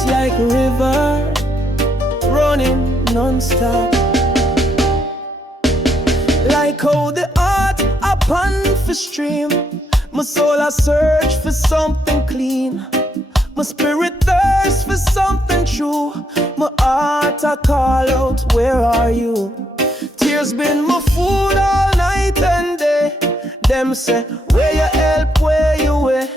tears like a river running non-stop. Like how the heart upon the stream, my soul I search for something clean. My spirit thirsts for something true. My heart I call out, where are you? Tears been my food all night and day. Them say, where you help, where you way?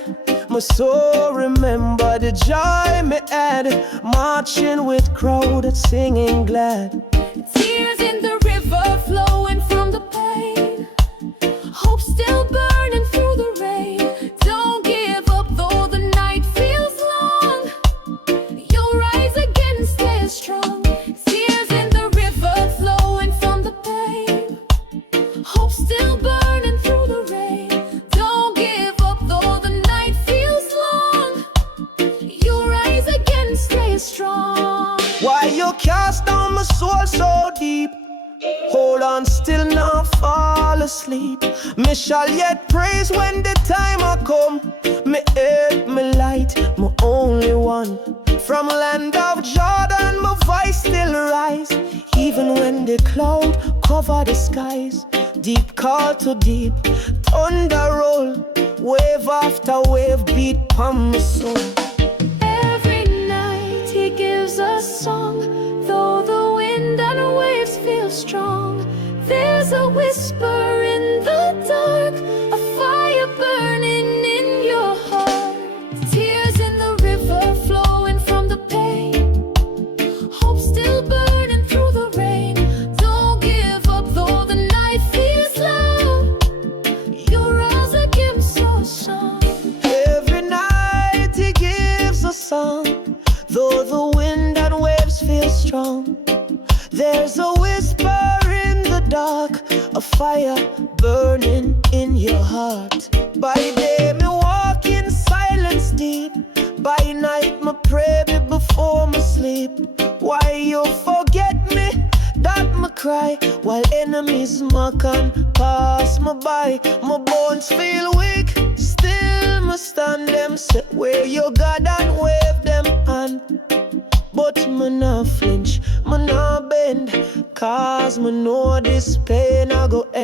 My soul remember the joy me had, marching with crowd and singing glad. Tears in the river flowing from the pain, hope still burning through the rain. Don't give up though the night feels long, you'll rise again, stay strong. Tears in the river flowing from the pain, hope still burning through the rain. Don't give up though the night feels long, you'll rise again, stay strong. Why you cast down my soul so deep? Hold on still, now fall asleep. Me shall yet praise when the time I come. Me help, me light, my only one. From land of Jordan, my voice still rise. Even when the cloud cover the skies. Deep call to deep, thunder roll, wave after wave beat on my soul. Every night he gives a song, though the wind and waves feel strong. There's a whisper in the dark, a fire burning in your heart. Tears in the river flowing from the pain, hope still burning through the rain. Don't give up though the night feels long, you'll rise again so strong. Every night he gives a song, though the wind and waves feel strong. There's a whisper in the dark, a fire burning in your heart. By day me walk in silence deep, by night me pray before me sleep. Why you forget me, that me cry, while enemies mock and pass me by. My bones feel weak, still me stand. Them say where you God and wave them hand. But me nah flinch, me nah bend, cause me know this pain I go end.